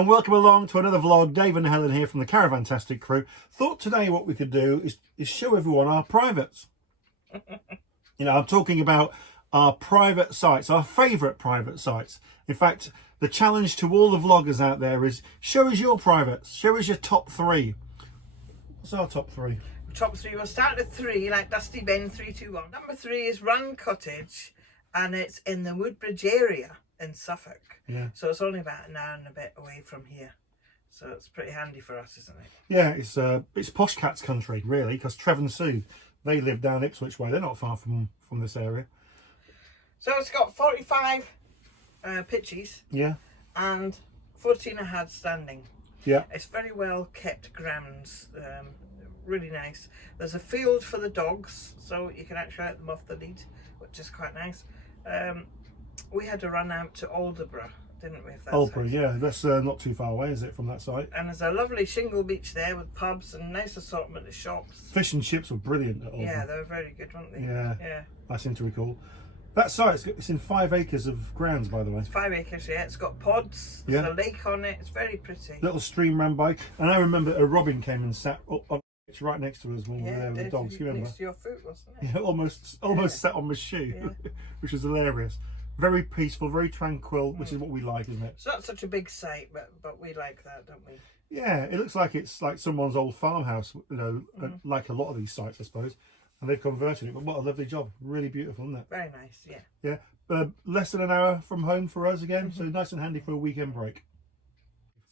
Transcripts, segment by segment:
And welcome along to another vlog. Dave and Helen here from the Caravan crew. Thought today what we could do is show everyone our privates. You know, I'm talking about our private sites, our favourite private sites. In fact, the challenge to all the vloggers out there is show us your privates. Show us your top three. What's our top three? Top three, we'll start at 3, like Dusty Ben 321. Number 3 is Run Cottage, and it's in the Woodbridge area in Suffolk. Yeah. So it's only about an hour and a bit away from here. So it's pretty handy for us, isn't it? Yeah, it's posh cats country, really, because Trev and Sue, they live down Ipswich way. They're not far from this area. So it's got 45 pitches. Yeah. And 14 I had standing. Yeah. It's very well kept grounds. Really nice. There's a field for the dogs, so you can actually let them off the lead, which is quite nice. We had to run out to Aldeburgh, didn't we? Aldeburgh, yeah, that's not too far away, is it, from that site? And there's a lovely shingle beach there with pubs and nice assortment of shops. Fish and chips were brilliant at Aldeburgh. Yeah, they were very good, weren't they? Yeah, yeah. I seem to recall. That site, it's in 5 acres of grounds, by the way. It's 5 acres, yeah. It's got pods, there's a lake on it, it's very pretty. Little stream ran by, and I remember a robin came and sat up on the right next to us when we were there with the dogs. You remember? Next to your foot, wasn't it? Yeah, almost sat on my shoe, which was hilarious. Very peaceful, very tranquil, which is what we like, isn't it? It's not such a big site, but we like that, don't we? Yeah, it looks like it's like someone's old farmhouse, you know, like a lot of these sites, I suppose. And they've converted it, but what a lovely job. Really beautiful, isn't it? Very nice, yeah. Yeah, less than an hour from home for us again, so nice and handy for a weekend break.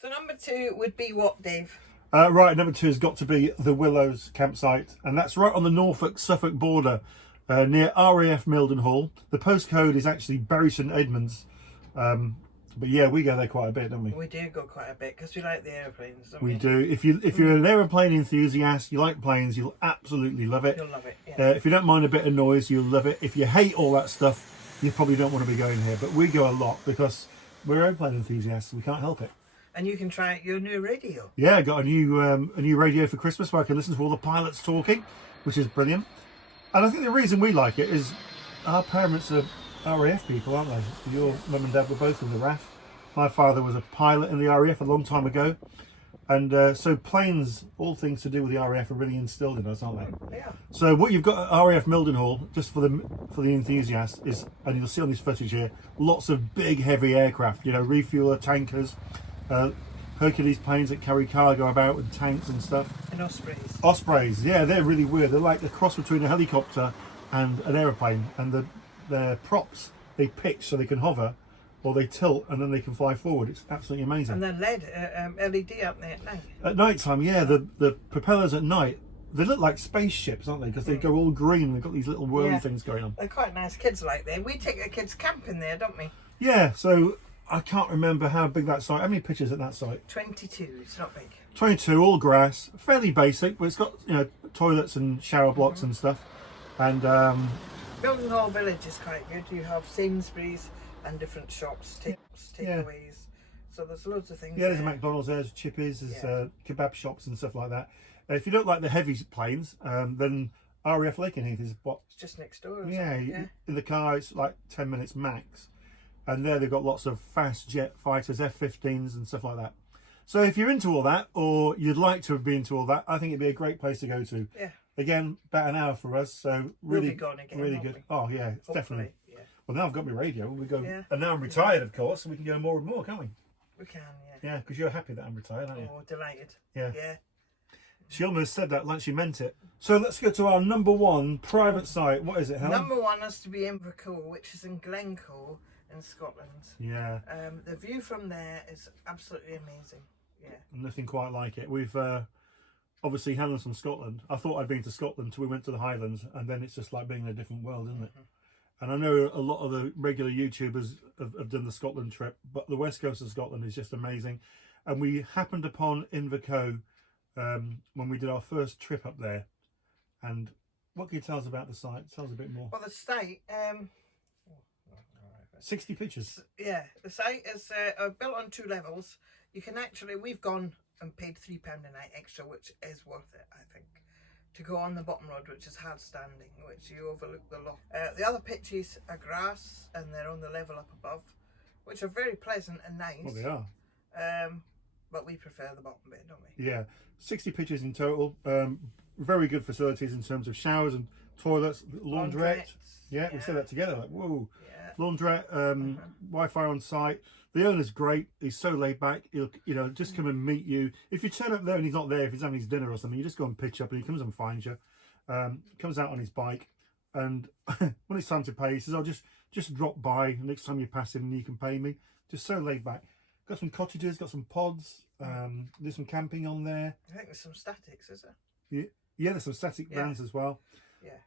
So number 2 would be what, Dave? Right, number 2 has got to be the Willows campsite, and that's right on the Norfolk-Suffolk border, near RAF Mildenhall. The postcode is actually Bury St Edmunds, but yeah, we go there quite a bit, don't we? We do go quite a bit because we like the aeroplanes, don't we? We do. If you're an aeroplane enthusiast, you like planes, you'll absolutely love it. You'll love it, yeah. If you don't mind a bit of noise, you'll love it. If you hate all that stuff, you probably don't want to be going here, but we go a lot because we're aeroplane enthusiasts. We can't help it. And you can try your new radio. Yeah, I got a new radio for Christmas where I can listen to all the pilots talking, which is brilliant. And I think the reason we like it is our parents are RAF people, aren't they? Your mum and dad were both in the RAF. My father was a pilot in the RAF a long time ago. And so planes, all things to do with the RAF are really instilled in us, aren't they? Yeah. So what you've got at RAF Mildenhall, just for the enthusiasts, is, and you'll see on this footage here, lots of big heavy aircraft, you know, refueler tankers, Hercules planes that carry cargo about with tanks and stuff. And Ospreys. Ospreys, yeah, they're really weird. They're like the cross between a helicopter and an aeroplane, and their props, they pitch so they can hover, or they tilt and then they can fly forward. It's absolutely amazing. And then LED up there at night. At night time, yeah, the propellers at night, they look like spaceships, aren't they? Because they go all green. They've got these little whirly things going on. They're quite nice. Kids like them. We take the kids camping there, don't we? Yeah, so I can't remember how big that site. How many pitches at that site? 22. It's not big. 22, all grass, fairly basic, but it's got, you know, toilets and shower blocks and stuff. And Mildenhall Village is quite good. You have Sainsbury's and different shops, takeaways. So there's loads of things. Yeah, there's a McDonald's, there's Chippies, there's kebab shops and stuff like that. If you don't like the heavy planes, then RAF Lakenheath is what? It's just next door. Yeah, in the car it's like 10 minutes max. And there they've got lots of fast jet fighters, F-15s and stuff like that. So if you're into all that, or you'd like to be into all that, I think it'd be a great place to go to. Yeah. Again, about an hour for us, so really, we'll be gone again, really good. Oh yeah, it's definitely. Yeah. Well, now I've got my radio. We go, and now I'm retired, of course, so we can go more and more, can't we? We can, yeah. Yeah, because you're happy that I'm retired, aren't you? Oh, delighted. Yeah. Yeah. She almost said that like she meant it. So let's go to our number 1 private site. What is it, Helen? Number 1 has to be Invercool, which is in Glencoe in Scotland. Yeah. The view from there is absolutely amazing. Yeah. Nothing quite like it. We've obviously Helen's from Scotland. I thought I'd been to Scotland till we went to the Highlands, and then it's just like being in a different world, isn't it? And I know a lot of the regular YouTubers have done the Scotland trip, but the west coast of Scotland is just amazing. And we happened upon Invercoe when we did our first trip up there. And what can you tell us about the site? Tell us a bit more. Well, the site, 60 pictures. Yeah, the site is built on 2 levels. You can actually, we've gone and paid £3 a night extra, which is worth it, I think, to go on the bottom road, which is hard standing, which you overlook the loch. The other pitches are grass, and they're on the level up above, which are very pleasant and nice. Well, they are. but we prefer the bottom bit, don't we? Yeah, 60 pitches in total. Very good facilities in terms of showers and toilets, laundrette. Laundrettes, Yeah, we said that together. Like, whoa. Yeah. Laundrette, Wi-Fi on site. The owner's great. He's so laid back. He'll, just come and meet you. If you turn up there and he's not there, if he's having his dinner or something, you just go and pitch up and he comes and finds you. Comes out on his bike, and when it's time to pay, he says, "I'll just drop by next time you pass him and you can pay me." Just so laid back. Got some cottages, got some pods. There's some camping on there. I think there's some statics, is there? Yeah, there's some static vans as well. Yeah.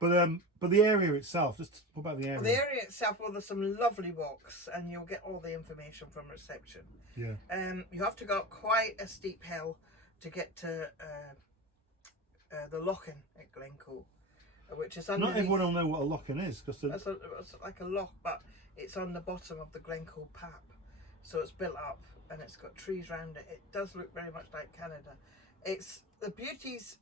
But the area itself, just what about the area? Well, the area itself, well, there's some lovely walks, and you'll get all the information from reception. Yeah. You have to go up quite a steep hill to get to the lock-in at Glencoe, which is underneath. Not everyone will know what a lock-in is, because It's like a lock, but it's on the bottom of the Glencoe pap, so it's built up and it's got trees around it. It does look very much like Canada. It's the beauty's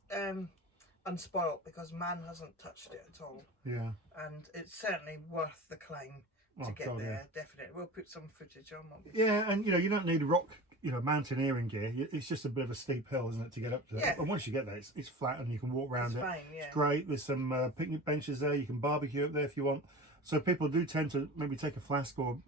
unspoilt because man hasn't touched it at all. Yeah. And it's certainly worth the climb to get there. Yeah. Definitely, we'll put some footage on. Yeah, and you don't need rock, mountaineering gear. It's just a bit of a steep hill, isn't it, to get up to it? Yeah. And once you get there, it's flat and you can walk around it. Fine, yeah. It's great. There's some picnic benches there. You can barbecue up there if you want. So people do tend to maybe take a flask or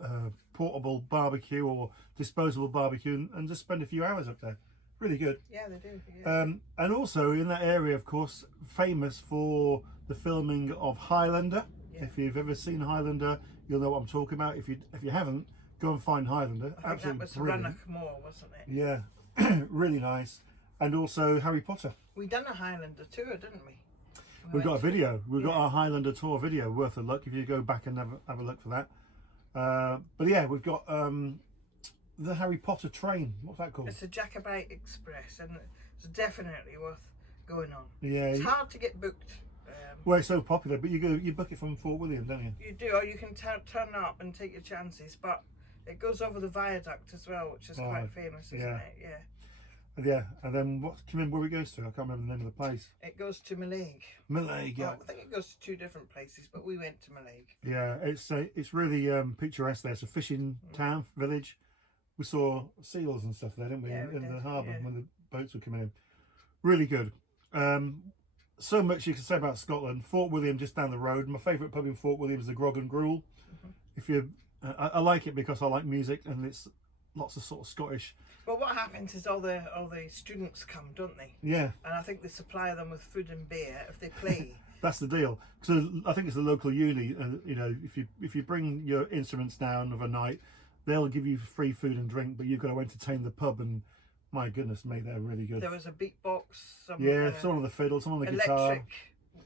a portable barbecue or disposable barbecue and just spend a few hours up there. Really good. Yeah, they do. Yeah. And also in that area, of course, famous for the filming of Highlander. Yeah. If you've ever seen Highlander, you'll know what I'm talking about. If you haven't, go and find Highlander. I think absolutely that was brilliant. Rannoch Moor, wasn't it? Yeah, really nice. And also Harry Potter. We done a Highlander tour, didn't we? We've got a video. We've got our Highlander Tour video, worth a look if you go back and have a look for that. But yeah, we've got the Harry Potter train. What's that called? It's a Jacobite Express, and it's definitely worth going on. Yeah. It's hard to get booked. Well, it's so popular, but you book it from Fort William, don't you? You do, or you can turn up and take your chances, but it goes over the viaduct as well, which is quite famous, isn't it? Yeah. Yeah, and then what? Can you remember where it goes to? I can't remember the name of the place. It goes to Mallaig. Mallaig, yeah. I think it goes to two different places, but we went to Mallaig. Yeah, it's really picturesque there. It's a fishing town, village. We saw seals and stuff there, didn't we? In the harbour when the boats were coming in. Really good. So much you can say about Scotland. Fort William just down the road. My favourite pub in Fort William is the Grog and Gruel. If you, I like it because I like music and it's lots of sort of Scottish. Well, what happens is all the students come, don't they? Yeah. And I think they supply them with food and beer if they play. That's the deal. So I think it's the local uni. If you bring your instruments down of a night, they'll give you free food and drink, but you've got to entertain the pub. And my goodness, mate, they're really good. There was a beatbox. Some on the fiddle, some on the guitar. Electric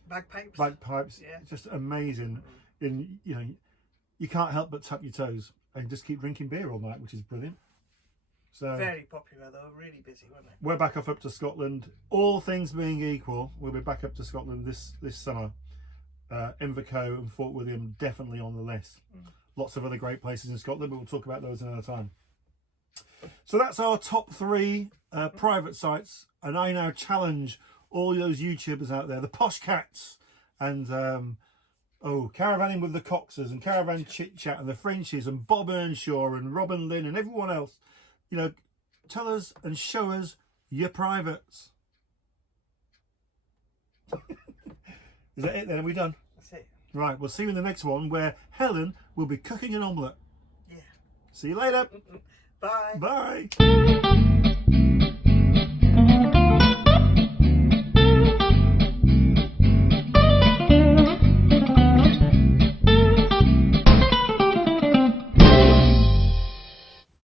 bagpipes. Bagpipes. Yeah. Just amazing. And you can't help but tap your toes and just keep drinking beer all night, which is brilliant. So very popular though, really busy, wasn't it? We're back up to Scotland. All things being equal, we'll be back up to Scotland this summer. Invercoe and Fort William definitely on the list. Lots of other great places in Scotland, but we'll talk about those another time. So that's our top 3 private sites, and I now challenge all those YouTubers out there, the posh cats, and Caravanning with the Coxers and Caravan Chit Chat and the Frenchies and Bob Earnshaw and Robin Lynn and everyone else. Tell us and show us your privates. Is that it then? Are we done? That's it. Right, we'll see you in the next one where Helen will be cooking an omelette. Yeah. See you later. Bye. Bye.